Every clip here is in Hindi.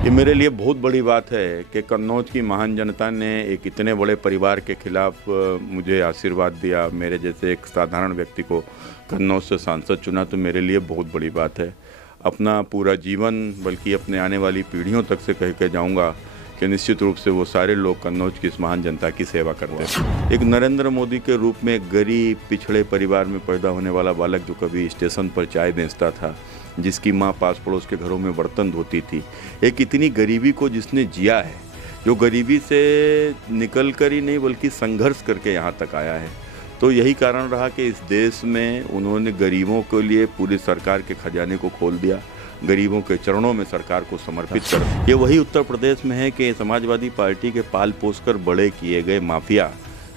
ये मेरे लिए बहुत बड़ी बात है कि कन्नौज की महान जनता ने एक इतने बड़े परिवार के खिलाफ मुझे आशीर्वाद दिया। मेरे जैसे एक साधारण व्यक्ति को कन्नौज से सांसद चुना, तो मेरे लिए बहुत बड़ी बात है। अपना पूरा जीवन बल्कि अपने आने वाली पीढ़ियों तक से कह के जाऊँगा कि निश्चित रूप से वो सारे लोग कन्नौज की इस महान जनता की सेवा करते हैं। एक नरेंद्र मोदी के रूप में एक गरीब पिछड़े परिवार में पैदा होने वाला बालक जो कभी स्टेशन पर चाय बेचता था, जिसकी माँ पास पड़ोस के घरों में बर्तन धोती थी, एक इतनी गरीबी को जिसने जिया है, जो गरीबी से निकल कर ही नहीं बल्कि संघर्ष करके यहाँ तक आया है। तो यही कारण रहा कि इस देश में उन्होंने गरीबों के लिए पूरी सरकार के खजाने को खोल दिया, गरीबों के चरणों में सरकार को समर्पित कर। ये वही उत्तर प्रदेश में है कि समाजवादी पार्टी के पाल पोस कर बड़े किए गए माफिया,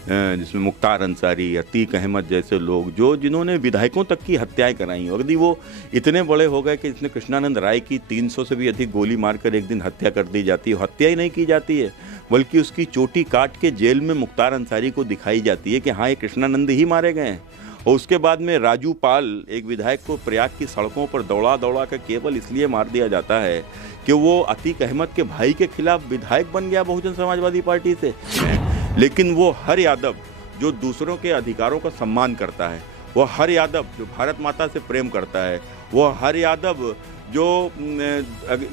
जिसमें मुख्तार अंसारी, अतीक अहमद जैसे लोग जिन्होंने विधायकों तक की हत्याएं कराई। यदि वो इतने बड़े हो गए कि इसने कृष्णानंद राय की 300 से भी अधिक गोली मारकर एक दिन हत्या कर दी जाती है, हत्या ही नहीं की जाती है बल्कि उसकी चोटी काट के जेल में मुख्तार अंसारी को दिखाई जाती है कि हाँ, ये कृष्णानंद ही मारे गए हैं। और उसके बाद में राजू पाल, एक विधायक को प्रयाग की सड़कों पर दौड़ा दौड़ा कर केवल इसलिए मार दिया जाता है कि वो अतीक अहमद के भाई के खिलाफ विधायक बन गया बहुजन समाजवादी पार्टी से। लेकिन वो हर यादव जो दूसरों के अधिकारों का सम्मान करता है, वो हर यादव जो भारत माता से प्रेम करता है, वो हर यादव जो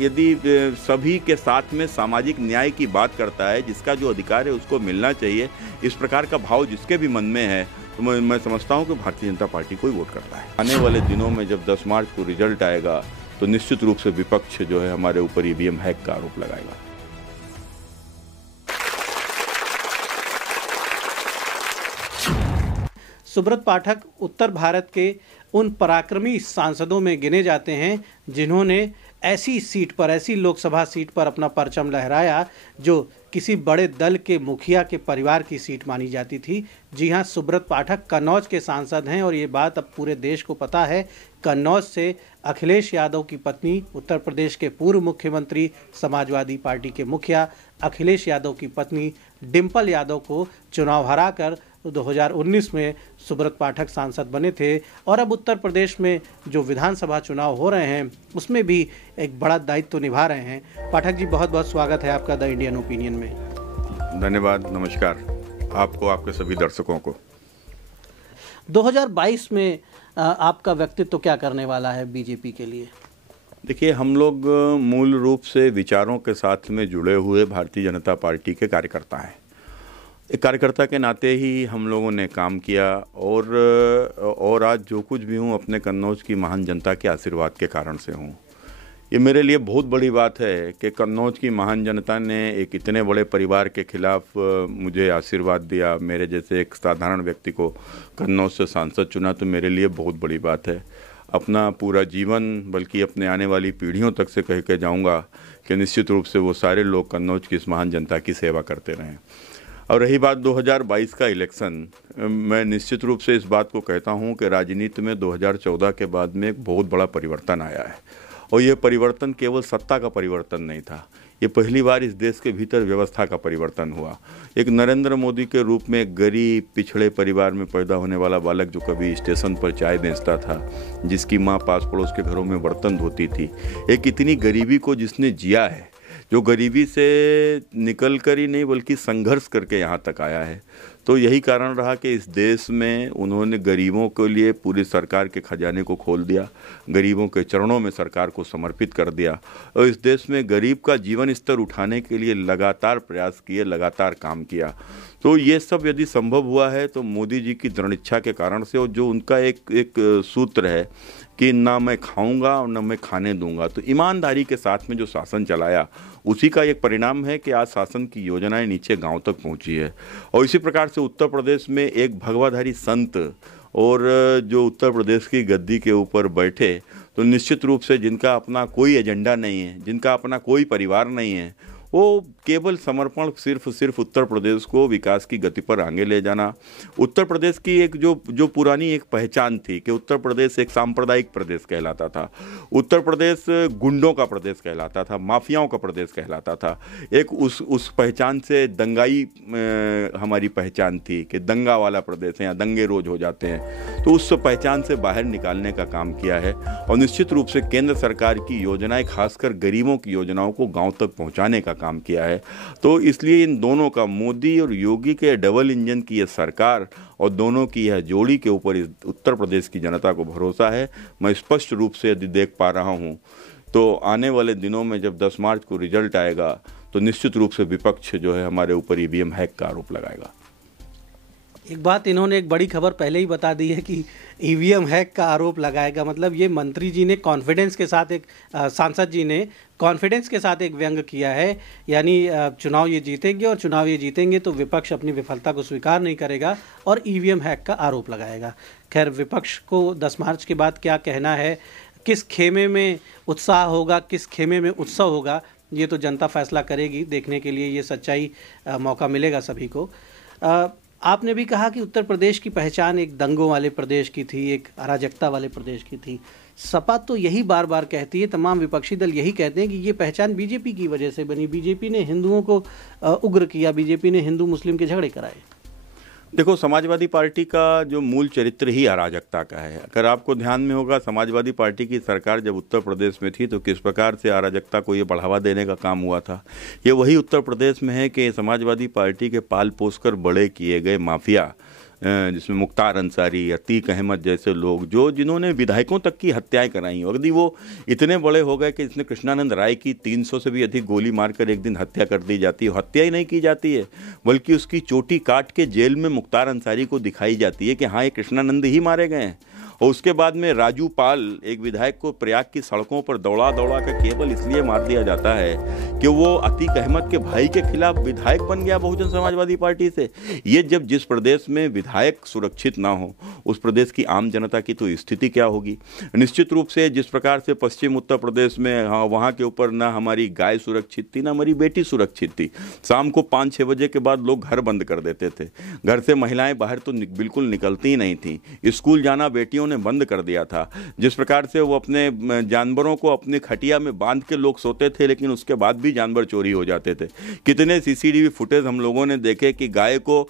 यदि सभी के साथ में सामाजिक न्याय की बात करता है, जिसका जो अधिकार है उसको मिलना चाहिए, इस प्रकार का भाव जिसके भी मन में है, तो मैं समझता हूं कि भारतीय जनता पार्टी को ही वोट करता है। आने वाले दिनों में जब 10 मार्च को रिजल्ट आएगा तो निश्चित रूप से विपक्ष जो है हमारे ऊपर ईवीएम हैक का आरोप लगाएगा। सुब्रत पाठक उत्तर भारत के उन पराक्रमी सांसदों में गिने जाते हैं जिन्होंने ऐसी सीट पर, ऐसी लोकसभा सीट पर अपना परचम लहराया जो किसी बड़े दल के मुखिया के परिवार की सीट मानी जाती थी। जी हां, सुब्रत पाठक कन्नौज के सांसद हैं और ये बात अब पूरे देश को पता है। कन्नौज से अखिलेश यादव की पत्नी, उत्तर प्रदेश के पूर्व मुख्यमंत्री, समाजवादी पार्टी के मुखिया अखिलेश यादव की पत्नी डिंपल यादव को चुनाव हराकर 2019 में सुब्रत पाठक सांसद बने थे और अब उत्तर प्रदेश में जो विधानसभा चुनाव हो रहे हैं उसमें भी एक बड़ा दायित्व निभा रहे हैं। पाठक जी, बहुत बहुत स्वागत है आपका द इंडियन ओपिनियन में। धन्यवाद, नमस्कार आपको, आपके सभी दर्शकों को। 2022 में आपका व्यक्तित्व क्या करने वाला है बीजेपी के लिए? देखिए, हम लोग मूल रूप से विचारों के साथ में जुड़े हुए भारतीय जनता पार्टी के कार्यकर्ता हैं। एक कार्यकर्ता के नाते ही हम लोगों ने काम किया और आज जो कुछ भी हूँ अपने कन्नौज की महान जनता के आशीर्वाद के कारण से हूँ। ये मेरे लिए बहुत बड़ी बात है कि कन्नौज की महान जनता ने एक इतने बड़े परिवार के खिलाफ मुझे आशीर्वाद दिया। मेरे जैसे एक साधारण व्यक्ति को कन्नौज से सांसद चुना, तो मेरे लिए बहुत बड़ी बात है। अपना पूरा जीवन बल्कि अपने आने वाली पीढ़ियों तक से कह के जाऊँगा कि निश्चित रूप से वो सारे लोग कन्नौज की इस महान जनता की सेवा करते रहें। और रही बात 2022 का इलेक्शन, मैं निश्चित रूप से इस बात को कहता हूं कि राजनीति में 2014 के बाद में एक बहुत बड़ा परिवर्तन आया है और ये परिवर्तन केवल सत्ता का परिवर्तन नहीं था, ये पहली बार इस देश के भीतर व्यवस्था का परिवर्तन हुआ। एक नरेंद्र मोदी के रूप में एक गरीब पिछड़े परिवार में पैदा होने वाला बालक जो कभी स्टेशन पर चाय बेचता था, जिसकी माँ पास पड़ोस के घरों में बर्तन धोती थी, एक इतनी गरीबी को जिसने जिया है, जो गरीबी से निकल कर ही नहीं बल्कि संघर्ष करके यहाँ तक आया है। तो यही कारण रहा कि इस देश में उन्होंने गरीबों के लिए पूरी सरकार के खजाने को खोल दिया, गरीबों के चरणों में सरकार को समर्पित कर दिया और इस देश में गरीब का जीवन स्तर उठाने के लिए लगातार प्रयास किए, लगातार काम किया। तो ये सब यदि संभव हुआ है तो मोदी जी की दृढ़ इच्छा के कारण से, और जो उनका एक सूत्र है कि ना मैं खाऊंगा और ना मैं खाने दूंगा, तो ईमानदारी के साथ में जो शासन चलाया उसी का एक परिणाम है कि आज शासन की योजनाएं नीचे गांव तक पहुंची है। और इसी प्रकार से उत्तर प्रदेश में एक भगवाधारी संत और जो उत्तर प्रदेश की गद्दी के ऊपर बैठे, तो निश्चित रूप से जिनका अपना कोई एजेंडा नहीं है, जिनका अपना कोई परिवार नहीं है, वो केवल समर्पण सिर्फ उत्तर प्रदेश को विकास की गति पर आगे ले जाना। उत्तर प्रदेश की एक जो पुरानी एक पहचान थी कि उत्तर प्रदेश एक सांप्रदायिक प्रदेश कहलाता था, उत्तर प्रदेश गुंडों का प्रदेश कहलाता था, माफियाओं का प्रदेश कहलाता था, एक उस पहचान से दंगाई हमारी पहचान थी कि दंगा वाला प्रदेश है, यहाँ दंगे रोज हो जाते हैं। तो उस पहचान से बाहर निकालने का काम किया है और निश्चित रूप से केंद्र सरकार की योजनाएं, खासकर गरीबों की योजनाओं को गांव तक पहुंचाने का काम किया है। तो इसलिए इन दोनों का, मोदी और योगी के डबल इंजन की यह सरकार और दोनों की यह जोड़ी के ऊपर इस उत्तर प्रदेश की जनता को भरोसा है। मैं स्पष्ट रूप से यदि देख पा रहा हूँ तो आने वाले दिनों में जब 10 मार्च को रिजल्ट आएगा तो निश्चित रूप से विपक्ष जो है हमारे ऊपर ईवीएम हैक का आरोप लगाएगा। एक बात इन्होंने एक बड़ी खबर पहले ही बता दी है कि ईवीएम हैक का आरोप लगाएगा। मतलब ये मंत्री जी ने कॉन्फिडेंस के साथ सांसद जी ने कॉन्फिडेंस के साथ एक व्यंग किया है, यानी चुनाव ये जीतेंगे और चुनाव ये जीतेंगे तो विपक्ष अपनी विफलता को स्वीकार नहीं करेगा और ईवीएम हैक का आरोप लगाएगा। खैर, विपक्ष को 10 मार्च के बाद क्या कहना है, किस खेमे में उत्साह होगा, किस खेमे में उत्सव होगा, ये तो जनता फैसला करेगी। देखने के लिए ये सच्चाई मौका मिलेगा सभी को। आपने भी कहा कि उत्तर प्रदेश की पहचान एक दंगों वाले प्रदेश की थी, एक अराजकता वाले प्रदेश की थी। सपा तो यही बार बार कहती है, तमाम विपक्षी दल यही कहते हैं कि ये पहचान बीजेपी की वजह से बनी, बीजेपी ने हिंदुओं को उग्र किया, बीजेपी ने हिंदू मुस्लिम के झगड़े कराए। देखो, समाजवादी पार्टी का जो मूल चरित्र ही अराजकता का है। अगर आपको ध्यान में होगा, समाजवादी पार्टी की सरकार जब उत्तर प्रदेश में थी तो किस प्रकार से अराजकता को ये बढ़ावा देने का काम हुआ था। ये वही उत्तर प्रदेश में है कि समाजवादी पार्टी के पाल पोसकर बड़े किए गए माफिया, जिसमें मुख्तार अंसारी, अतीक अहमद जैसे लोग जिन्होंने विधायकों तक की हत्याएं कराई। यदि वो इतने बड़े हो गए कि इसने कृष्णानंद राय की 300 से भी अधिक गोली मारकर एक दिन हत्या कर दी जाती है। हत्या ही नहीं की जाती है बल्कि उसकी चोटी काट के जेल में मुख्तार अंसारी को दिखाई जाती है कि हाँ, ये कृष्णानंद ही मारे गए हैं। और उसके बाद में राजू पाल, एक विधायक को प्रयाग की सड़कों पर दौड़ा कर केवल इसलिए मार दिया जाता है कि वो अतीक अहमद के भाई के खिलाफ विधायक बन गया बहुजन समाजवादी पार्टी से। ये जब जिस प्रदेश में विधायक सुरक्षित ना हो, उस प्रदेश की आम जनता की तो स्थिति क्या होगी। निश्चित रूप से जिस प्रकार से पश्चिम उत्तर प्रदेश में, हाँ, वहाँ के ऊपर ना हमारी गाय सुरक्षित थी, ना हमारी बेटी सुरक्षित थी। शाम को 5-6 बजे के बाद लोग घर बंद कर देते थे, घर से महिलाएं बाहर तो बिल्कुल निकलती ही नहीं थी। स्कूल जाना बेटियों ने बंद कर दिया था। जिस प्रकार से वो अपने जानवरों को अपने खटिया में बांध के लोग सोते थे, लेकिन उसके बाद भी जानवर चोरी हो जाते थे। कितने सीसीटीवी फुटेज हम लोगों ने देखे कि गाय को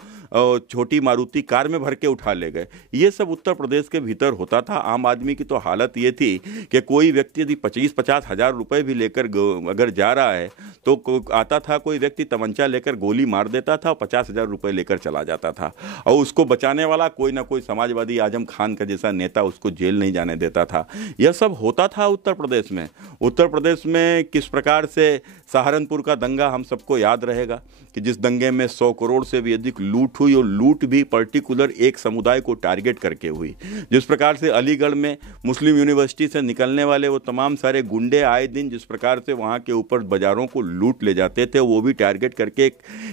छोटी मारुति कार में भर के उठा ले गए। ये सब उत्तर प्रदेश के भीतर होता था। आम आदमी की तो हालत ये थी कि कोई व्यक्ति यदि 25-50 हज़ार रुपए भी लेकर अगर जा रहा है तो आता था कोई व्यक्ति तमंचा लेकर गोली मार देता था और 50,000 रुपए लेकर चला जाता था, और उसको बचाने वाला कोई ना कोई समाजवादी आजम खान का जैसा नेता उसको जेल नहीं जाने देता था। यह सब होता था उत्तर प्रदेश में। उत्तर प्रदेश में किस प्रकार से सहारनपुर का दंगा हम सबको याद रहेगा कि जिस दंगे में 100 करोड़ से भी अधिक लूट हुई, और लूट भी पर्टिकुलर एक समुदाय को टारगेट करके हुई। जिस प्रकार से अलीगढ़ में मुस्लिम यूनिवर्सिटी से निकलने वाले वो तमाम सारे गुंडे आए दिन जिस प्रकार से वहाँ के ऊपर बाजारों को लूट ले जाते थे, वो भी टारगेट करके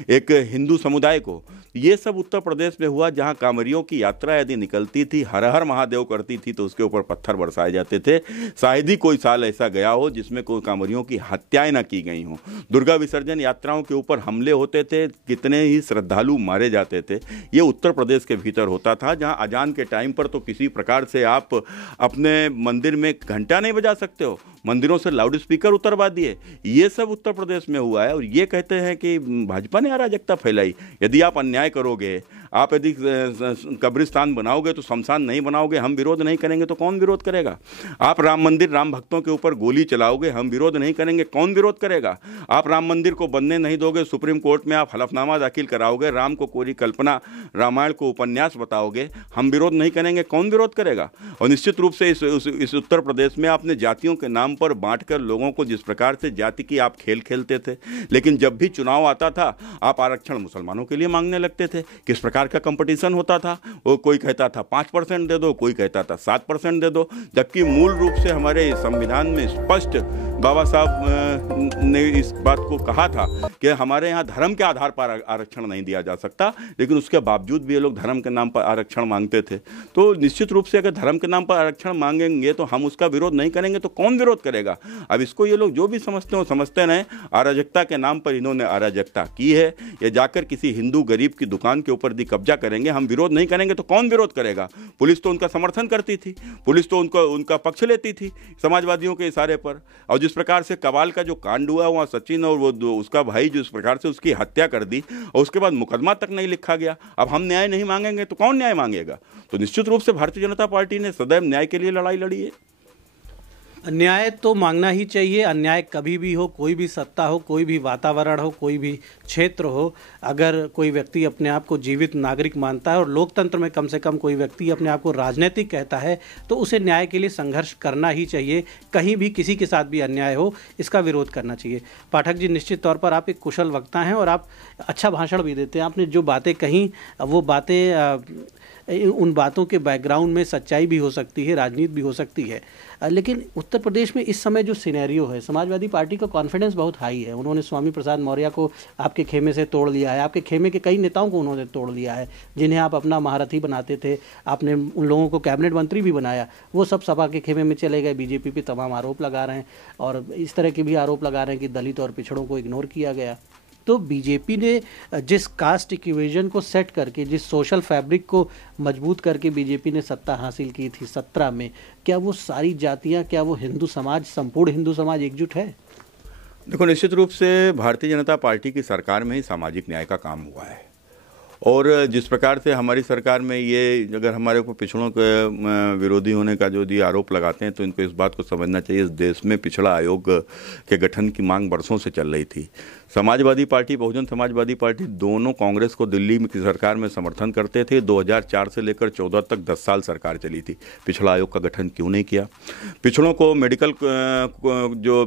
एक हिंदू समुदाय को। ये सब उत्तर प्रदेश में हुआ, जहां कांवरियों की यात्रा यदि निकलती थी, हर हर महादेव करती थी, तो उसके ऊपर पत्थर बरसाए जाते थे। शायद ही कोई साल ऐसा गया हो जिसमें कोई कांवरियों की हत्याएं ना की गई हों। दुर्गा विसर्जन यात्राओं के ऊपर हमले होते थे, कितने ही श्रद्धालु मारे जाते थे। ये उत्तर प्रदेश के भीतर होता था, जहां अजान के टाइम पर तो किसी प्रकार से आप अपने मंदिर में घंटा नहीं बजा सकते हो, मंदिरों से लाउड स्पीकर उतरवा दिए। ये सब उत्तर प्रदेश में हुआ है, और ये कहते हैं कि भाजपा ने अराजकता फैलाई। यदि आप अन्याय करोगे, आप यदि कब्रिस्तान बनाओगे तो शमशान नहीं बनाओगे, हम विरोध नहीं करेंगे तो कौन विरोध करेगा। आप राम मंदिर, राम भक्तों के ऊपर गोली चलाओगे, हम विरोध नहीं करेंगे, कौन विरोध करेगा। आप राम मंदिर को बनने नहीं दोगे, सुप्रीम कोर्ट में आप हलफनामा दाखिल कराओगे, राम को कोई कल्पना, रामायण को उपन्यास बताओगे, हम विरोध नहीं करेंगे, कौन विरोध करेगा। और निश्चित रूप से इस उत्तर प्रदेश में आपने जातियों के नाम पर बांटकर लोगों को जिस प्रकार से जाति की आप खेल खेलते थे, लेकिन जब भी चुनाव आता था आप आरक्षण मुसलमानों के लिए मांगने लगते थे। किस प्रकार का कंपटीशन होता था, वो कोई कहता था 5% दे दो, कोई कहता था 7% दे दो, जबकि मूल रूप से हमारे संविधान में स्पष्ट बाबा साहब ने इस बात को कहा था कि हमारे यहाँ धर्म के आधार पर आरक्षण नहीं दिया जा सकता, लेकिन उसके बावजूद भी ये लोग धर्म के नाम पर आरक्षण मांगते थे। तो निश्चित रूप से अगर धर्म के नाम पर आरक्षण मांगेंगे तो हम उसका विरोध नहीं करेंगे, तो कौन विरोध विरोध करेगा? अब इसको ये लोग जो भी समझते हो समझते रहें। अराजकता के नाम पर इन्होंने अराजकता की है। ये जाकर किसी हिंदू गरीब की दुकान के ऊपर कब्जा करेंगे, हम विरोध नहीं करेंगे तो कौन विरोध करेगा? पुलिस तो उनका समर्थन करती थी, पुलिस तो उनका पक्ष लेती थी समाजवादियों के इशारे पर। और जिस प्रकार से कवाल का जो कांड हुआ वहाँ सचिन और वो उसका भाई जिस प्रकार से उसकी हत्या कर दी और उसके बाद मुकदमा तक नहीं लिखा गया, अब हम न्याय नहीं मांगेंगे तो कौन न्याय मांगेगा? तो निश्चित रूप से भारतीय जनता पार्टी ने सदैव न्याय के लिए लड़ाई लड़ी है। न्याय तो मांगना ही चाहिए। अन्याय कभी भी हो, कोई भी सत्ता हो, कोई भी वातावरण हो, कोई भी क्षेत्र हो, अगर कोई व्यक्ति अपने आप को जीवित नागरिक मानता है और लोकतंत्र में कम से कम कोई व्यक्ति अपने आप को राजनीतिक कहता है तो उसे न्याय के लिए संघर्ष करना ही चाहिए। कहीं भी किसी के साथ भी अन्याय हो, इसका विरोध करना चाहिए। पाठक जी, निश्चित तौर पर आप एक कुशल वक्ता हैं और आप अच्छा भाषण भी देते हैं। आपने जो बातें कहीं वो बातें उन बातों के बैकग्राउंड में सच्चाई भी हो सकती है, राजनीति भी हो सकती है। लेकिन उत्तर प्रदेश में इस समय जो सिनेरियो है, समाजवादी पार्टी का कॉन्फिडेंस बहुत हाई है। उन्होंने स्वामी प्रसाद मौर्य को आपके खेमे से तोड़ लिया है, आपके खेमे के कई नेताओं को उन्होंने तोड़ लिया है जिन्हें आप अपना महारथी बनाते थे। आपने उन लोगों को कैबिनेट मंत्री भी बनाया, वो सब सपा के खेमे में चले गए। बीजेपी पे तमाम आरोप लगा रहे हैं और इस तरह के भी आरोप लगा रहे हैं कि दलित और पिछड़ों को इग्नोर किया गया। तो बीजेपी ने जिस कास्ट इक्विवेजन को सेट करके, जिस सोशल फैब्रिक को मजबूत करके बीजेपी ने सत्ता हासिल की थी 17 में, क्या वो सारी जातियां, क्या वो हिंदू समाज, संपूर्ण हिंदू समाज एकजुट है? देखो, निश्चित रूप से भारतीय जनता पार्टी की सरकार में ही सामाजिक न्याय का काम हुआ है। और जिस प्रकार से हमारी सरकार में ये अगर हमारे ऊपर पिछड़ों के विरोधी होने का जो आरोप लगाते हैं तो इनको इस बात को समझना चाहिए, इस देश में पिछड़ा आयोग के गठन की मांग बरसों से चल रही थी। समाजवादी पार्टी, बहुजन समाजवादी पार्टी दोनों कांग्रेस को दिल्ली की सरकार में समर्थन करते थे। 2004 से लेकर 14 तक 10 साल सरकार चली थी। पिछड़ा आयोग का गठन क्यों नहीं किया? पिछड़ों को मेडिकल जो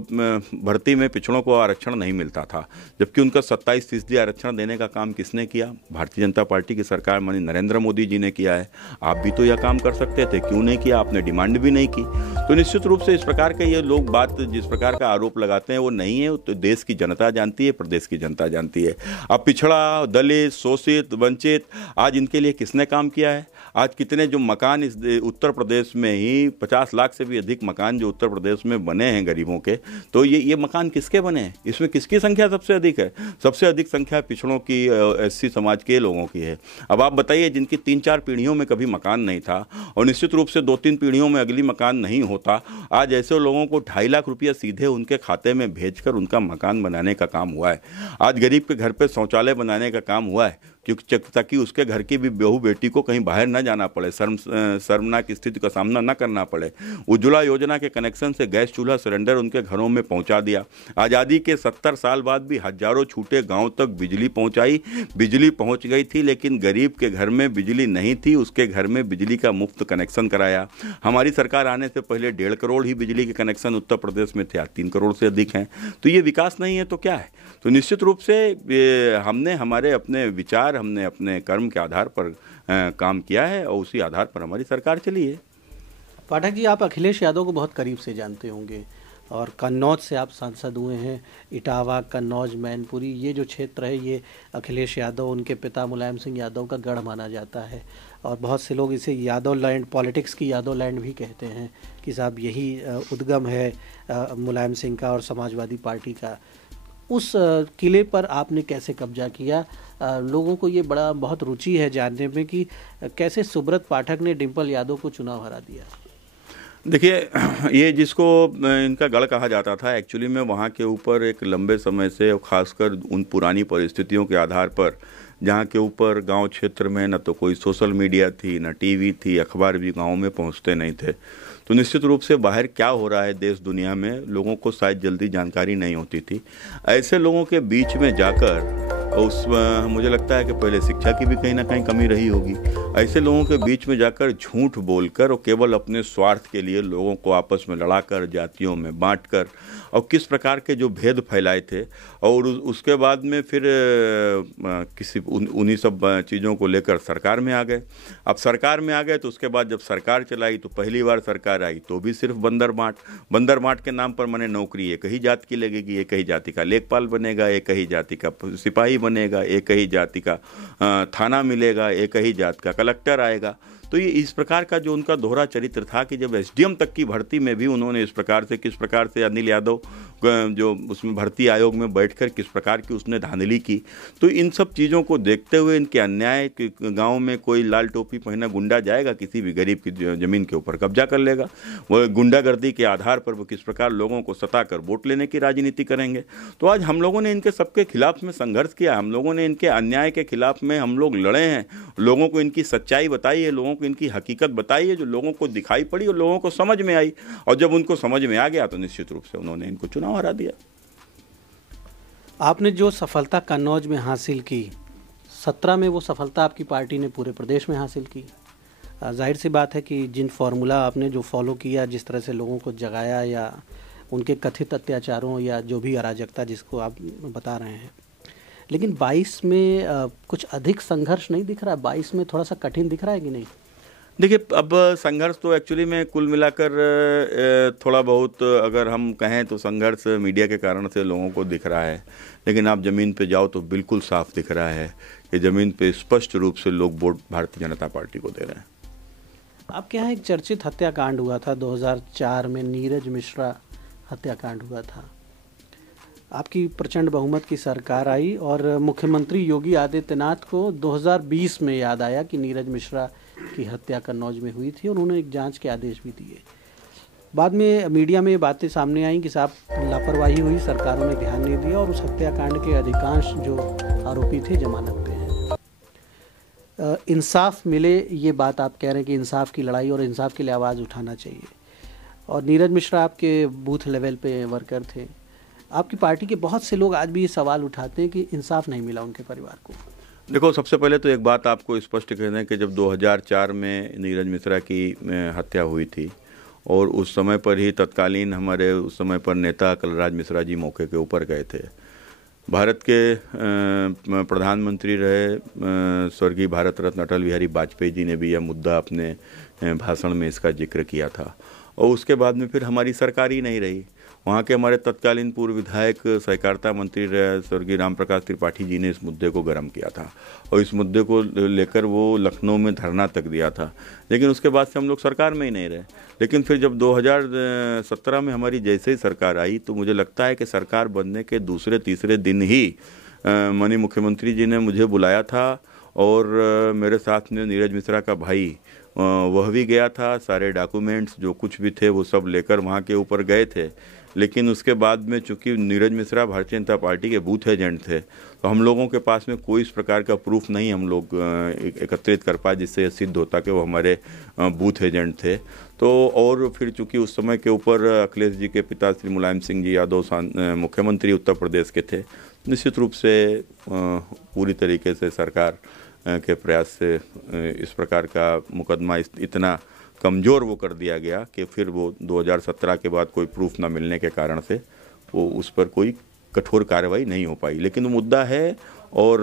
भर्ती में पिछड़ों को आरक्षण नहीं मिलता था, जबकि उनका 27% आरक्षण देने का काम किसने किया? भारतीय जनता पार्टी की सरकार माननीय नरेंद्र मोदी जी ने किया है। आप भी तो यह काम कर सकते थे, क्यों नहीं किया? आपने डिमांड भी नहीं की। तो निश्चित रूप से इस प्रकार के ये लोग बात जिस प्रकार का आरोप लगाते हैं वो नहीं है, तो देश की जनता जानती है, प्रदेश की जनता जानती है। अब पिछड़ा, दलित, शोषित, वंचित, आज इनके लिए किसने काम किया है? आज कितने जो मकान इस उत्तर प्रदेश में ही 50 लाख से भी अधिक मकान जो उत्तर प्रदेश में बने हैं गरीबों के, तो ये मकान किसके बने हैं? इसमें किसकी संख्या सबसे अधिक है? सबसे अधिक संख्या पिछड़ों की, एससी समाज के लोगों की है। अब आप बताइए, जिनकी 3-4 पीढ़ियों में कभी मकान नहीं था और निश्चित रूप से 2-3 पीढ़ियों में अगली मकान नहीं होता, आज ऐसे लोगों को 2.5 लाख रुपया सीधे उनके खाते में भेजकर उनका मकान बनाने का काम हुआ है। आज गरीब के घर पे शौचालय बनाने का काम हुआ है, क्योंकि ताकि उसके घर की भी बहू बेटी को कहीं बाहर न जाना पड़े, शर्मनाक स्थिति का सामना न करना पड़े। उज्ज्वला योजना के कनेक्शन से गैस चूल्हा सिलेंडर उनके घरों में पहुंचा दिया। आज़ादी के 70 साल बाद भी हजारों छूटे गांव तक बिजली पहुंचाई। बिजली पहुंच गई थी, लेकिन गरीब के घर में बिजली नहीं थी, उसके घर में बिजली का मुफ्त कनेक्शन कराया। हमारी सरकार आने से पहले 1.5 करोड़ ही बिजली के कनेक्शन उत्तर प्रदेश में थे, आज 3 करोड़ से अधिक हैं। तो ये विकास नहीं है तो क्या है? तो निश्चित रूप से हमने हमारे अपने विचार, हमने अपने कर्म के आधार पर काम किया है और उसी आधार पर हमारी सरकार चली है। पाठक जी, आप अखिलेश यादव को बहुत करीब से जानते होंगे और कन्नौज से आप सांसद हुए हैं। इटावा, कन्नौज, मैनपुरी, ये जो क्षेत्र है ये अखिलेश यादव, उनके पिता मुलायम सिंह यादव का गढ़ माना जाता है और बहुत से लोग इसे यादव लैंड, पॉलिटिक्स की यादव लैंड भी कहते हैं कि साहब यही उद्गम है मुलायम सिंह का और समाजवादी पार्टी का। उस किले पर आपने कैसे कब्जा किया? लोगों को ये बहुत रुचि है जानने में कि कैसे सुब्रत पाठक ने डिम्पल यादव को चुनाव हरा दिया। देखिए, ये जिसको इनका गढ़ कहा जाता था, एक्चुअली में वहाँ के ऊपर एक लंबे समय से, खासकर उन पुरानी परिस्थितियों के आधार पर जहाँ के ऊपर गांव क्षेत्र में न तो कोई सोशल मीडिया थी, न टीवी थी, अखबार भी गांव में पहुँचते नहीं थे, तो निश्चित रूप से बाहर क्या हो रहा है देश दुनिया में लोगों को शायद जल्दी जानकारी नहीं होती थी। ऐसे लोगों के बीच में जाकर मुझे लगता है कि पहले शिक्षा की भी कहीं ना कहीं कमी रही होगी। ऐसे लोगों के बीच में जाकर झूठ बोलकर और केवल अपने स्वार्थ के लिए लोगों को आपस में लड़ाकर, जातियों में बांटकर और किस प्रकार के जो भेद फैलाए थे, और उसके बाद में फिर उन्हीं सब चीज़ों को लेकर सरकार में आ गए। अब सरकार में आ गए तो उसके बाद जब सरकार चलाई तो पहली बार सरकार आई तो भी सिर्फ बंदर बांट के नाम पर मैंने नौकरी एक ही जाति की लगेगी, एक ही जाति का लेखपाल बनेगा, एक ही जाति का सिपाही बनेगा, एक ही जाति का थाना मिलेगा, एक ही जाति का कलेक्टर आएगा। तो ये इस प्रकार का जो उनका दोहरा चरित्र था कि जब एसडीएम तक की भर्ती में भी उन्होंने इस प्रकार से, किस प्रकार से अनिल यादव जो उसमें भर्ती आयोग में बैठकर किस प्रकार की उसने धांधली की, तो इन सब चीज़ों को देखते हुए इनके अन्याय, गांव में कोई लाल टोपी पहना गुंडा जाएगा किसी भी गरीब की ज़मीन के ऊपर कब्जा कर लेगा, वो गुंडागर्दी के आधार पर वो किस प्रकार लोगों को सताकर वोट लेने की राजनीति करेंगे। तो आज हम लोगों ने इनके सबके खिलाफ में संघर्ष किया, हम लोगों ने इनके अन्याय के खिलाफ में हम लोग लड़े हैं, लोगों को इनकी सच्चाई बताई है, लोगों को इनकी हकीकत बताई है, जो लोगों को दिखाई पड़ी और लोगों को समझ में आई, और जब उनको समझ में आ गया तो निश्चित रूप से उन्होंने इनको चुनाव हरा दिया। आपने जो सफलता कन्नौज में हासिल की, 17 में वो सफलता आपकी पार्टी ने पूरे प्रदेश में हासिल की। जाहिर सी बात है कि जिन फार्मूला आपने जो फॉलो किया, जिस तरह से लोगों को जगाया या उनके कथित अत्याचारों या जो भी अराजकता जिसको आप बता रहे हैं, लेकिन 22 में कुछ अधिक संघर्ष नहीं दिख रहा है? 22 में थोड़ा सा कठिन दिख रहा है कि नहीं? देखिए, अब संघर्ष तो एक्चुअली में कुल मिलाकर थोड़ा बहुत अगर हम कहें तो संघर्ष मीडिया के कारण से लोगों को दिख रहा है, लेकिन आप ज़मीन पे जाओ तो बिल्कुल साफ दिख रहा है कि ज़मीन पे स्पष्ट रूप से लोग वोट भारतीय जनता पार्टी को दे रहे हैं। आपके यहाँ एक चर्चित हत्याकांड हुआ था 2004 में, नीरज मिश्रा हत्याकांड हुआ था। आपकी प्रचंड बहुमत की सरकार आई और मुख्यमंत्री योगी आदित्यनाथ को 2020 में याद आया कि नीरज मिश्रा की हत्या कन्नौज में हुई थी और उन्होंने एक जांच के आदेश भी दिए। बाद में मीडिया में ये बातें सामने आई कि साहब लापरवाही हुई, सरकारों ने ध्यान नहीं दिया और उस हत्याकांड के अधिकांश जो आरोपी थे जमानत पे हैं। इंसाफ मिले, ये बात आप कह रहे हैं कि इंसाफ की लड़ाई और इंसाफ के लिए आवाज़ उठाना चाहिए। और नीरज मिश्रा आपके बूथ लेवल पे वर्कर थे। आपकी पार्टी के बहुत से लोग आज भी ये सवाल उठाते हैं कि इंसाफ नहीं मिला उनके परिवार को। देखो, सबसे पहले तो एक बात आपको स्पष्ट कहना है कि जब 2004 में नीरज मिश्रा की हत्या हुई थी और उस समय पर ही तत्कालीन हमारे उस समय पर नेता कलराज मिश्रा जी मौके के ऊपर गए थे। भारत के प्रधानमंत्री रहे स्वर्गीय भारत रत्न अटल बिहारी वाजपेयी जी ने भी यह मुद्दा अपने भाषण में इसका जिक्र किया था, और उसके बाद में फिर हमारी सरकार ही नहीं रही। वहाँ के हमारे तत्कालीन पूर्व विधायक सहकारिता मंत्री रहे स्वर्गीय राम प्रकाश त्रिपाठी जी ने इस मुद्दे को गर्म किया था और इस मुद्दे को लेकर वो लखनऊ में धरना तक दिया था, लेकिन उसके बाद से हम लोग सरकार में ही नहीं रहे। लेकिन फिर जब 2017 में हमारी जैसे ही सरकार आई तो मुझे लगता है कि सरकार बनने के दूसरे तीसरे दिन ही माननीय मुख्यमंत्री जी ने मुझे बुलाया था और मेरे साथ में नीरज मिश्रा का भाई वह भी गया था। सारे डॉक्यूमेंट्स जो कुछ भी थे वो सब लेकर वहाँ के ऊपर गए थे, लेकिन उसके बाद में चूंकि नीरज मिश्रा भारतीय जनता पार्टी के बूथ एजेंट थे तो हम लोगों के पास में कोई इस प्रकार का प्रूफ नहीं हम लोग एकत्रित कर पाए जिससे यह सिद्ध होता कि वो हमारे बूथ एजेंट थे। तो और फिर चूंकि उस समय के ऊपर अखिलेश जी के पिता श्री मुलायम सिंह जी यादव मुख्यमंत्री उत्तर प्रदेश के थे, निश्चित रूप से पूरी तरीके से सरकार के प्रयास से इस प्रकार का मुकदमा इतना कमज़ोर वो कर दिया गया कि फिर वो 2017 के बाद कोई प्रूफ ना मिलने के कारण से वो उस पर कोई कठोर कार्रवाई नहीं हो पाई। लेकिन वो मुद्दा है और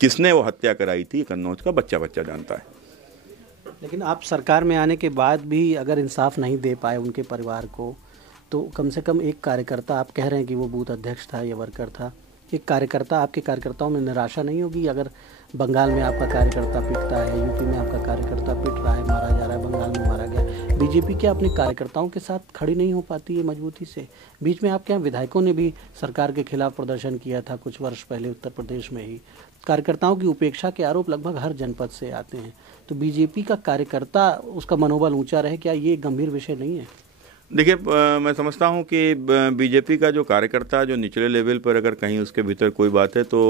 किसने वो हत्या कराई थी कन्नौज का बच्चा बच्चा जानता है। लेकिन आप सरकार में आने के बाद भी अगर इंसाफ नहीं दे पाए उनके परिवार को, तो कम से कम एक कार्यकर्ता, आप कह रहे हैं कि वो बूथ अध्यक्ष था या वर्कर था, एक कार्यकर्ता, आपके कार्यकर्ताओं में निराशा नहीं होगी? अगर बंगाल में आपका कार्यकर्ता पिटता है, यूपी में आपका कार्यकर्ता पिट रहा है, मारा जा रहा है, बंगाल में मारा गया, बीजेपी क्या अपने कार्यकर्ताओं के साथ खड़ी नहीं हो पाती है मजबूती से? बीच में आपके यहाँ विधायकों ने भी सरकार के खिलाफ प्रदर्शन किया था कुछ वर्ष पहले उत्तर प्रदेश में ही। कार्यकर्ताओं की उपेक्षा के आरोप लगभग हर जनपद से आते हैं, तो बीजेपी का कार्यकर्ता उसका मनोबल ऊँचा रहे, क्या ये गंभीर विषय नहीं है? देखिए, मैं समझता हूँ कि बीजेपी का जो कार्यकर्ता जो निचले लेवल पर अगर कहीं उसके भीतर कोई बात है तो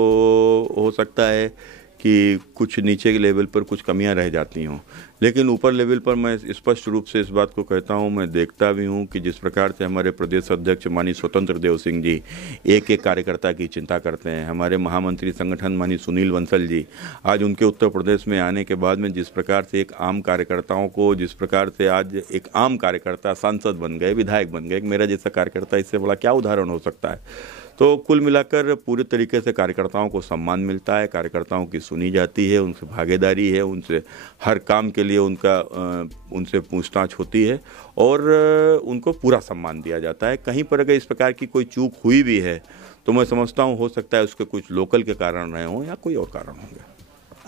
हो सकता है कि कुछ नीचे के लेवल पर कुछ कमियां रह जाती हों, लेकिन ऊपर लेवल पर मैं स्पष्ट रूप से इस बात को कहता हूं, मैं देखता भी हूं कि जिस प्रकार से हमारे प्रदेश अध्यक्ष माननीय स्वतंत्र देव सिंह जी एक एक कार्यकर्ता की चिंता करते हैं, हमारे महामंत्री संगठन माननीय सुनील बंसल जी आज उनके उत्तर प्रदेश में आने के बाद में जिस प्रकार से एक आम कार्यकर्ताओं को, जिस प्रकार से आज एक आम कार्यकर्ता सांसद बन गए, विधायक बन गए, मेरा जैसा कार्यकर्ता, इससे बड़ा क्या उदाहरण हो सकता है। तो कुल मिलाकर पूरे तरीके से कार्यकर्ताओं को सम्मान मिलता है, कार्यकर्ताओं की सुनी जाती है, उनसे भागीदारी है, उनसे हर काम के लिए उनसे पूछताछ होती है और उनको पूरा सम्मान दिया जाता है। कहीं पर अगर इस प्रकार की कोई चूक हुई भी है तो मैं समझता हूँ हो सकता है उसके कुछ लोकल के कारण रहे हों या कोई और कारण होंगे।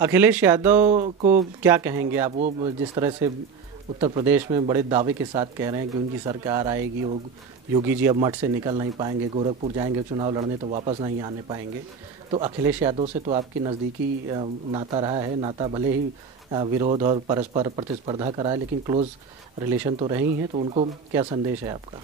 अखिलेश यादव को क्या कहेंगे आप? वो जिस तरह से उत्तर प्रदेश में बड़े दावे के साथ कह रहे हैं कि उनकी सरकार आएगी, वो योगी जी अब मठ से निकल नहीं पाएंगे, गोरखपुर जाएंगे चुनाव लड़ने तो वापस नहीं आने पाएंगे। तो अखिलेश यादव से तो आपकी नज़दीकी नाता रहा है, नाता भले ही विरोध और परस्पर प्रतिस्पर्धा का रहा है, लेकिन क्लोज रिलेशन तो रही हैं। तो उनको क्या संदेश है आपका?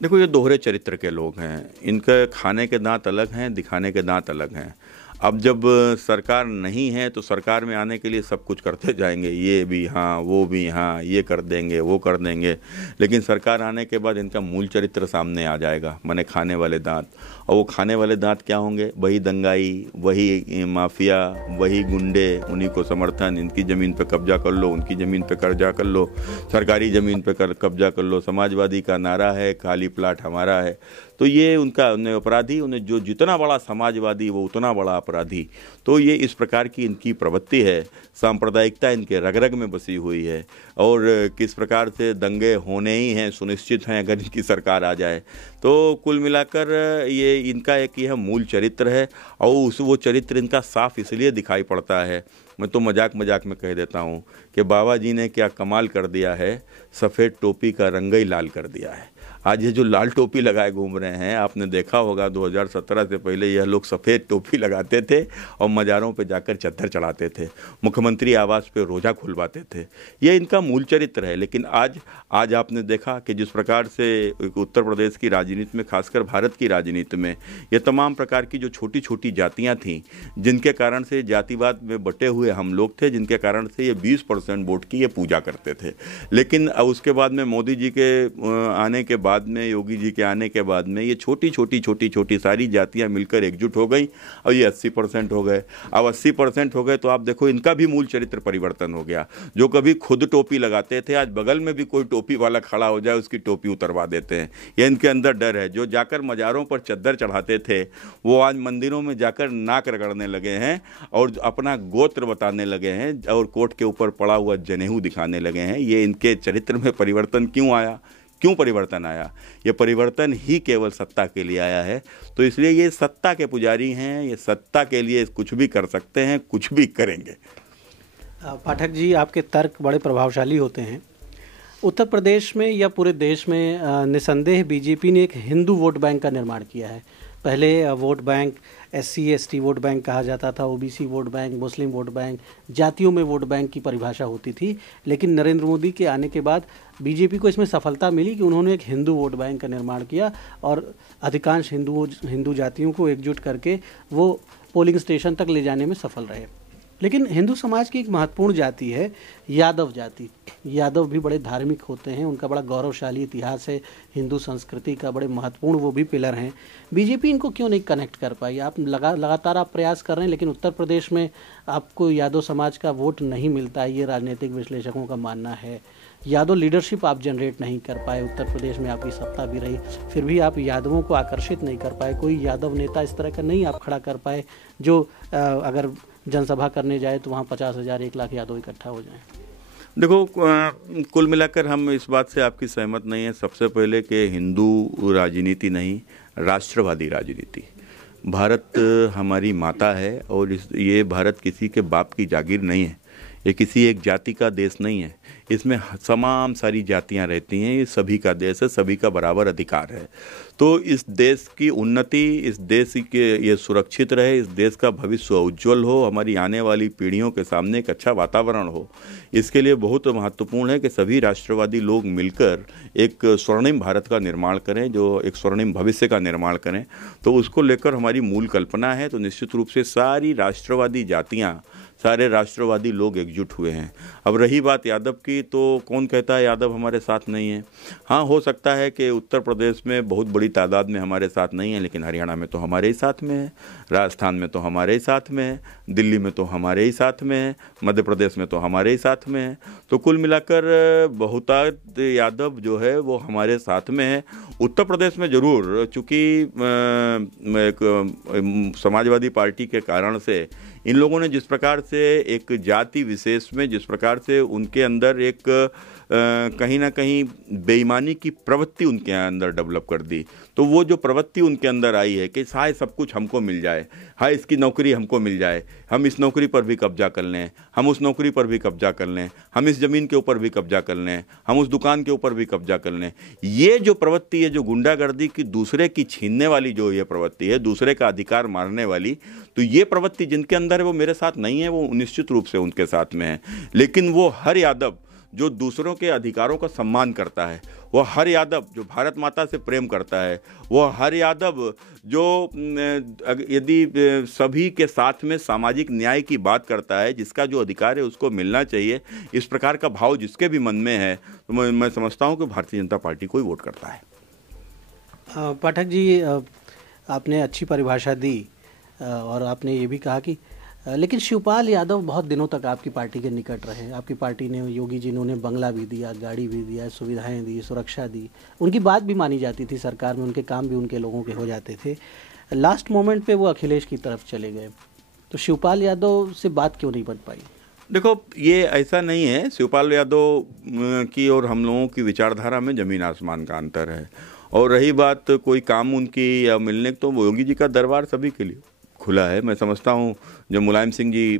देखो, ये दोहरे चरित्र के लोग हैं, इनके खाने के दांत अलग हैं, दिखाने के दांत अलग हैं। अब जब सरकार नहीं है तो सरकार में आने के लिए सब कुछ करते जाएंगे, ये भी हाँ, वो भी हाँ, ये कर देंगे, वो कर देंगे, लेकिन सरकार आने के बाद इनका मूल चरित्र सामने आ जाएगा, माने खाने वाले दांत। और वो खाने वाले दांत क्या होंगे? वही दंगाई, वही माफिया, वही गुंडे, उन्हीं को समर्थन, इनकी ज़मीन पे कब्जा कर लो, उनकी ज़मीन पे कब्जा कर लो, सरकारी ज़मीन पे कब्जा कर लो। समाजवादी का नारा है खाली प्लाट हमारा है। तो ये उनका उन्हें अपराधी, उन्हें जो जितना बड़ा समाजवादी वो उतना बड़ा अपराधी। तो ये इस प्रकार की इनकी प्रवृत्ति है, सांप्रदायिकता इनके रग रग में बसी हुई है। और किस प्रकार से दंगे होने ही हैं, सुनिश्चित हैं अगर इनकी सरकार आ जाए। तो कुल मिलाकर ये इनका एक यह मूल चरित्र है, और वो चरित्र इनका साफ इसलिए दिखाई पड़ता है। मैं तो मजाक मजाक में कह देता हूँ कि बाबा जी ने क्या कमाल कर दिया है, सफ़ेद टोपी का रंग ही लाल कर दिया है। आज ये जो लाल टोपी लगाए घूम रहे हैं, आपने देखा होगा 2017 से पहले यह लोग सफ़ेद टोपी लगाते थे और मज़ारों पे जाकर चद्दर चढ़ाते थे, मुख्यमंत्री आवास पे रोज़ा खुलवाते थे। ये इनका मूल चरित्र है। लेकिन आज आपने देखा कि जिस प्रकार से उत्तर प्रदेश की राजनीति में, खासकर भारत की राजनीति में, ये तमाम प्रकार की जो छोटी छोटी जातियाँ थीं, जिनके कारण से जातिवाद में बटे हुए हम लोग थे, जिनके कारण से ये 20% वोट की ये पूजा करते थे। लेकिन उसके बाद में मोदी जी के आने के बाद में, योगी जी के आने के बाद में, ये छोटी छोटी सारी जातियां मिलकर एकजुट हो गई और ये 80% हो गए। अब 80% हो गए तो आप देखो इनका भी मूल चरित्र परिवर्तन हो गया। जो कभी खुद टोपी लगाते थे, आज बगल में भी कोई टोपी वाला खड़ा हो जाए उसकी टोपी उतरवा देते हैं। ये इनके अंदर डर है। जो जाकर मज़ारों पर चद्दर चढ़ाते थे वो आज मंदिरों में जाकर नाक रगड़ने लगे हैं और अपना गोत्र बताने लगे हैं और कोट के ऊपर पड़ा हुआ जनेऊ दिखाने लगे हैं। ये इनके चरित्र में परिवर्तन क्यों आया? क्यों परिवर्तन आया? ये परिवर्तन ही केवल सत्ता के लिए आया है। तो इसलिए ये सत्ता के पुजारी हैं, ये सत्ता के लिए कुछ भी कर सकते हैं, कुछ भी करेंगे। पाठक जी, आपके तर्क बड़े प्रभावशाली होते हैं। उत्तर प्रदेश में या पूरे देश में निसंदेह बीजेपी ने एक हिंदू वोट बैंक का निर्माण किया है। पहले vote bank SC ST vote bank कहा जाता था, OBC वोट बैंक, मुस्लिम वोट बैंक, जातियों में वोट बैंक की परिभाषा होती थी। लेकिन नरेंद्र मोदी के आने के बाद बीजेपी को इसमें सफलता मिली कि उन्होंने एक हिंदू वोट बैंक का निर्माण किया और अधिकांश हिंदू जातियों को एकजुट करके वो पोलिंग स्टेशन तक ले जाने में सफल रहे। लेकिन हिंदू समाज की एक महत्वपूर्ण जाति है यादव जाति। यादव भी बड़े धार्मिक होते हैं, उनका बड़ा गौरवशाली इतिहास है, हिंदू संस्कृति का बड़े महत्वपूर्ण वो भी पिलर हैं। बीजेपी इनको क्यों नहीं कनेक्ट कर पाई? आप लगातार आप प्रयास कर रहे हैं, लेकिन उत्तर प्रदेश में आपको यादव समाज का वोट नहीं मिलता है, ये राजनीतिक विश्लेषकों का मानना है। यादव लीडरशिप आप जनरेट नहीं कर पाए, उत्तर प्रदेश में आपकी सत्ता भी रही, फिर भी आप यादवों को आकर्षित नहीं कर पाए। कोई यादव नेता इस तरह का नहीं आप खड़ा कर पाए जो अगर जनसभा करने जाए तो वहाँ 50,000 1 लाख यादव इकट्ठा हो जाएं। देखो, कुल मिलाकर हम इस बात से आपकी सहमत नहीं है। सबसे पहले कि हिंदू राजनीति नहीं, राष्ट्रवादी राजनीति। भारत हमारी माता है और ये भारत किसी के बाप की जागीर नहीं है, ये किसी एक जाति का देश नहीं है। इसमें तमाम सारी जातियां रहती हैं, ये सभी का देश है, सभी का बराबर अधिकार है। तो इस देश की उन्नति, इस देश के ये सुरक्षित रहे, इस देश का भविष्य उज्जवल हो, हमारी आने वाली पीढ़ियों के सामने एक अच्छा वातावरण हो, इसके लिए बहुत महत्वपूर्ण है कि सभी राष्ट्रवादी लोग मिलकर एक स्वर्णिम भारत का निर्माण करें, जो एक स्वर्णिम भविष्य का निर्माण करें। तो उसको लेकर हमारी मूल कल्पना है। तो निश्चित रूप से सारी राष्ट्रवादी जातियाँ, सारे राष्ट्रवादी लोग एकजुट हुए हैं। अब रही बात यादव की, तो कौन कहता है यादव हमारे साथ नहीं है? हाँ, हो सकता है कि उत्तर प्रदेश में बहुत बड़ी तादाद में हमारे साथ नहीं है, लेकिन हरियाणा में तो हमारे ही साथ में है, राजस्थान में तो हमारे ही साथ में है, दिल्ली में तो हमारे ही साथ में है, मध्य प्रदेश में तो हमारे ही साथ में है। तो कुल मिलाकर बहुतायत यादव जो है वो हमारे साथ में है। उत्तर प्रदेश में ज़रूर, चूँकि समाजवादी पार्टी के कारण से इन लोगों ने जिस प्रकार से एक जाति विशेष में, जिस प्रकार से उनके अंदर एक कहीं ना कहीं बेईमानी की प्रवृत्ति उनके अंदर डेवलप कर दी। तो वो जो प्रवृत्ति उनके अंदर आई है कि हाय सब कुछ हमको मिल जाए, हाय इसकी नौकरी हमको मिल जाए, हम इस नौकरी पर भी कब्जा कर लें, हम उस नौकरी पर भी कब्जा कर लें, हम इस ज़मीन के ऊपर भी कब्जा कर लें, हम उस दुकान के ऊपर भी कब्जा कर लें। ये जो प्रवृत्ति है, जो गुंडागर्दी की, दूसरे की छीनने वाली जो ये प्रवृत्ति है, दूसरे का अधिकार मारने वाली, तो ये प्रवृत्ति जिनके अंदर है वो मेरे साथ नहीं है, वो निश्चित रूप से उनके साथ में है। लेकिन वो हर यादव जो दूसरों के अधिकारों का सम्मान करता है, वो हर यादव जो भारत माता से प्रेम करता है, वो हर यादव जो यदि सभी के साथ में सामाजिक न्याय की बात करता है, जिसका जो अधिकार है उसको मिलना चाहिए, इस प्रकार का भाव जिसके भी मन में है, तो मैं समझता हूँ कि भारतीय जनता पार्टी को ही वोट करता है। पाठक जी, आपने अच्छी परिभाषा दी और आपने ये भी कहा कि लेकिन शिवपाल यादव बहुत दिनों तक आपकी पार्टी के निकट रहे। आपकी पार्टी ने, योगी जी ने उन्हें बंगला भी दिया, गाड़ी भी दिया, सुविधाएं दी, सुरक्षा दी, उनकी बात भी मानी जाती थी सरकार में, उनके काम भी उनके लोगों के हो जाते थे। लास्ट मोमेंट पे वो अखिलेश की तरफ चले गए, तो शिवपाल यादव से बात क्यों नहीं बन पाई? देखो, ये ऐसा नहीं है, शिवपाल यादव की और हम लोगों की विचारधारा में ज़मीन आसमान का अंतर है। और रही बात कोई काम उनकी या मिलने, तो योगी जी का दरबार सभी के लिए खुला है। मैं समझता हूँ जब मुलायम सिंह जी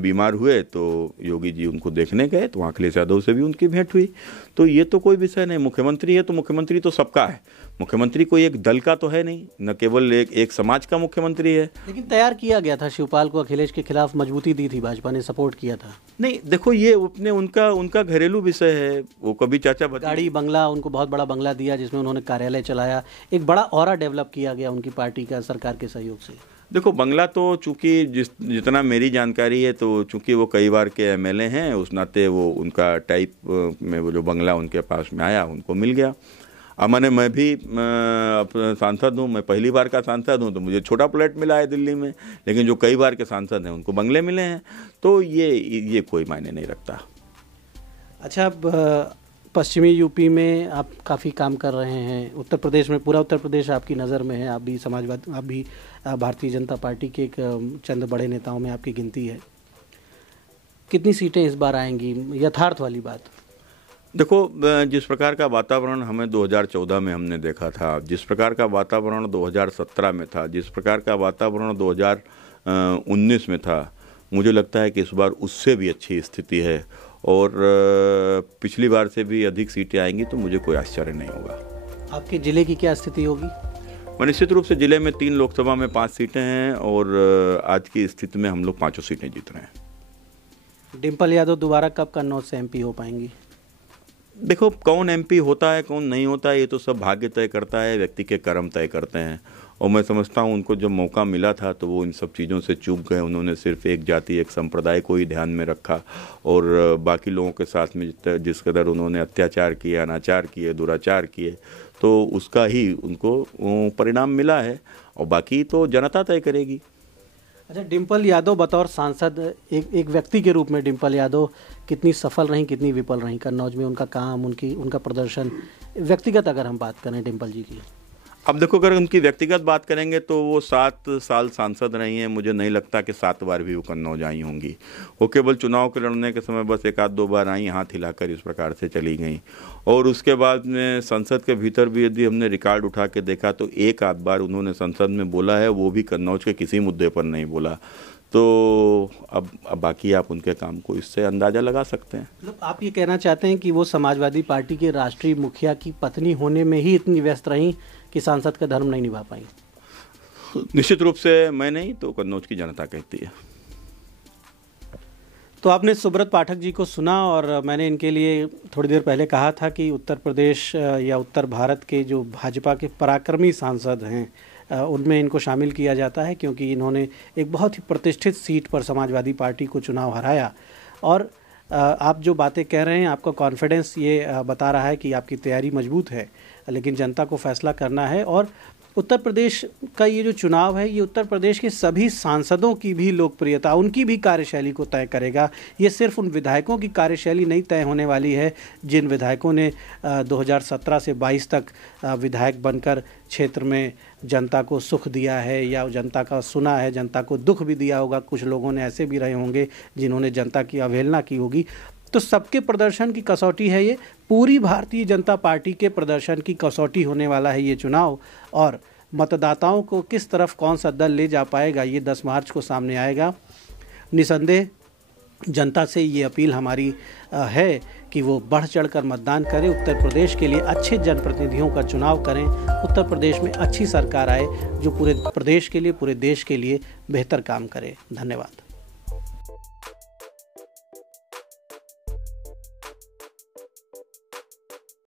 बीमार हुए तो योगी जी उनको देखने गए, तो वहाँ अखिलेश यादव से भी उनकी भेंट हुई। तो ये तो कोई विषय नहीं। मुख्यमंत्री है तो मुख्यमंत्री तो सबका है, मुख्यमंत्री कोई एक दल का तो है नहीं, न केवल एक समाज का मुख्यमंत्री है। लेकिन तैयार किया गया था शिवपाल को, अखिलेश के खिलाफ मजबूती दी थी, भाजपा ने सपोर्ट किया था। नहीं, देखो, ये अपने उनका घरेलू विषय है। वो कभी चाचा गाड़ी, बंगला, उनको बहुत बड़ा बंगला दिया जिसमें उन्होंने कार्यालय चलाया, एक बड़ा ऑरा डेवलप किया गया उनकी पार्टी का सरकार के सहयोग से। देखो, बंगला तो चूंकि जितना मेरी जानकारी है, तो चूंकि वो कई बार के एमएलए हैं, उस नाते वो उनका टाइप में वो जो बंगला उनके पास में आया उनको मिल गया। अब मैं भी सांसद हूँ, मैं पहली बार का सांसद हूँ, तो मुझे छोटा प्लेट मिला है दिल्ली में, लेकिन जो कई बार के सांसद हैं उनको बंगले मिले हैं। तो ये कोई मायने नहीं रखता। अच्छा, पश्चिमी यूपी में आप काफ़ी काम कर रहे हैं, उत्तर प्रदेश में, पूरा उत्तर प्रदेश आपकी नज़र में है, आप भी भारतीय जनता पार्टी के एक चंद बड़े नेताओं में आपकी गिनती है। कितनी सीटें इस बार आएंगी, यथार्थ वाली बात? देखो, जिस प्रकार का वातावरण हमें 2014 में हमने देखा था, जिस प्रकार का वातावरण 2017 में था, जिस प्रकार का वातावरण 2019 में था, मुझे लगता है कि इस बार उससे भी अच्छी स्थिति है और पिछली बार से भी अधिक सीटें आएंगी, तो मुझे कोई आश्चर्य नहीं होगा। आपके ज़िले की क्या स्थिति होगी? निश्चित रूप से ज़िले में 3 लोकसभा में 5 सीटें हैं और आज की स्थिति में हम लोग 5 सीटें जीत रहे हैं। डिम्पल यादव दोबारा कब कन्नौज से एमपी हो पाएंगी? देखो, कौन एमपी होता है कौन नहीं होता है, ये तो सब भाग्य तय करता है, व्यक्ति के कर्म तय करते हैं। और मैं समझता हूँ उनको जब मौका मिला था तो वो इन सब चीज़ों से चूक गए। उन्होंने सिर्फ एक जाति, एक संप्रदाय को ही ध्यान में रखा और बाकी लोगों के साथ में जिस कदर उन्होंने अत्याचार किए, अनाचार किए, दुराचार किए, तो उसका ही उनको परिणाम मिला है और बाकी तो जनता तय करेगी। अच्छा, डिम्पल यादव बतौर सांसद, एक व्यक्ति के रूप में डिम्पल यादव कितनी सफल रहीं, कितनी विफल रहीं कन्नौज में? उनका काम, उनका प्रदर्शन, व्यक्तिगत अगर हम बात करें डिम्पल जी की। अब देखो, अगर उनकी व्यक्तिगत बात करेंगे तो वो 7 साल सांसद रही हैं। मुझे नहीं लगता कि 7 बार भी वो कन्नौज आई होंगी। वो केवल चुनाव के लड़ने के समय बस 1-2 बार आई, हाथ हिलाकर इस प्रकार से चली गई। और उसके बाद में संसद के भीतर भी यदि हमने रिकॉर्ड उठा के देखा तो 1-8 बार उन्होंने संसद में बोला है, वो भी कन्नौज के किसी मुद्दे पर नहीं बोला। तो अब बाकी आप उनके काम को इससे अंदाज़ा लगा सकते हैं। मतलब आप ये कहना चाहते हैं कि वो समाजवादी पार्टी के राष्ट्रीय मुखिया की पत्नी होने में ही इतनी व्यस्त रहीं कि सांसद का धर्म नहीं निभा पाई? निश्चित रूप से मैं नहीं तो कन्नौज की जनता कहती है। तो आपने सुब्रत पाठक जी को सुना और मैंने इनके लिए थोड़ी देर पहले कहा था कि उत्तर प्रदेश या उत्तर भारत के जो भाजपा के पराक्रमी सांसद हैं उनमें इनको शामिल किया जाता है, क्योंकि इन्होंने एक बहुत ही प्रतिष्ठित सीट पर समाजवादी पार्टी को चुनाव हराया। और आप जो बातें कह रहे हैं, आपका कॉन्फिडेंस ये बता रहा है कि आपकी तैयारी मजबूत है, लेकिन जनता को फैसला करना है। और उत्तर प्रदेश का ये जो चुनाव है, ये उत्तर प्रदेश के सभी सांसदों की भी लोकप्रियता, उनकी भी कार्यशैली को तय करेगा। ये सिर्फ उन विधायकों की कार्यशैली नहीं तय होने वाली है जिन विधायकों ने 2017 से 22 तक विधायक बनकर क्षेत्र में जनता को सुख दिया है या जनता का सुना है, जनता को दुख भी दिया होगा। कुछ लोगों ने ऐसे भी रहे होंगे जिन्होंने जनता की अवहेलना की होगी। तो सबके प्रदर्शन की कसौटी है ये, पूरी भारतीय जनता पार्टी के प्रदर्शन की कसौटी होने वाला है ये चुनाव। और मतदाताओं को किस तरफ कौन सा दल ले जा पाएगा ये 10 मार्च को सामने आएगा। निसंदेह जनता से ये अपील हमारी है कि वो बढ़ चढ़कर मतदान करें, उत्तर प्रदेश के लिए अच्छे जनप्रतिनिधियों का चुनाव करें, उत्तर प्रदेश में अच्छी सरकार आए जो पूरे प्रदेश के लिए, पूरे देश के लिए बेहतर काम करे। धन्यवाद।